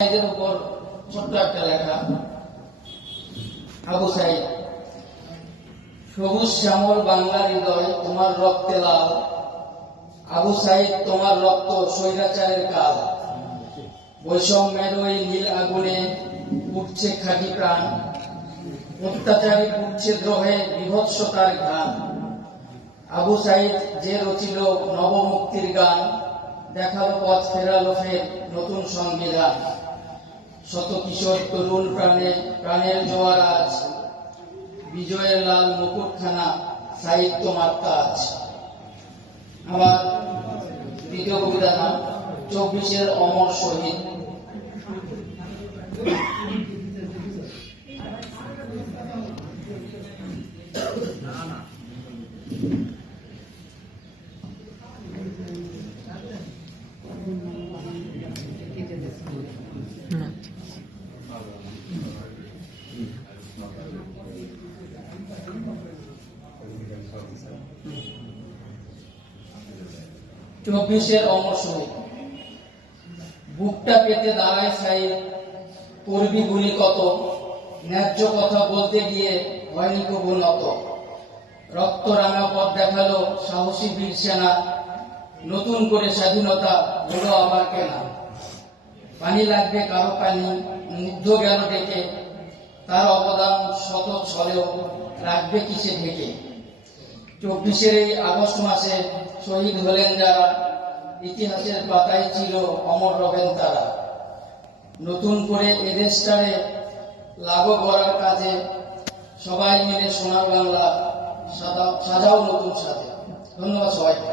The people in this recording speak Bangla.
এদের উপর ছোট্ট একটা লেখা। আবু সাইদ, সবুজ শ্যামল বাংলার হৃদয় তোমার রক্তে লাল। আবু সাইদ, তোমার রক্ত স্বৈরাচারের কাল। বৈষম্যের ওই নীল আগুনে উঠছে খাঁটি প্রাণ, অত্যাচারী উঠছে দ্রোহে বিভৎসতার ঘ্রাণ। আবু সাইদ যে রচিল নবমুক্তির গান, দেখালো পথ ফেরালো ফের নতুন সংবিধান। শত কিশোর তরুণ প্রাণে প্রাণের জোয়ার আজ, বিজয়ের লাল মুকুটখানা সাইদ তোমার কাজ। আমার দ্বিতীয় কবিতার নাম 24-এর অমর শহীদ। চব্বিশের অমর শহীদ। বুকটা পেতে দাঁড়ায় সাইদ, করবি গুলি কত, ন্যায্য কথা বলতে গিয়ে হয়নি কবু নত। রক্ত রাঙা পথ দেখালো সাহসী বীর সেনা, নতুন করে স্বাধীনতা হলো আবার কেনা। পানি লাগবে কারো পানি, মুগ্ধ গেল ডেকে, তার অবদান শত ছলেও রাখবে কিসে ঢেকে। 24-এর এই আগস্ট মাসে শহীদ হলেন যারা, ইতিহাসের পাতায় ছিল অমর রবেন তারা। নতুন করে এদেশটারে লাগো করার কাজে, সবাই মিলে সোনার বাংলা সাজাও নতুন সাজে। ধন্যবাদ সবাইকে।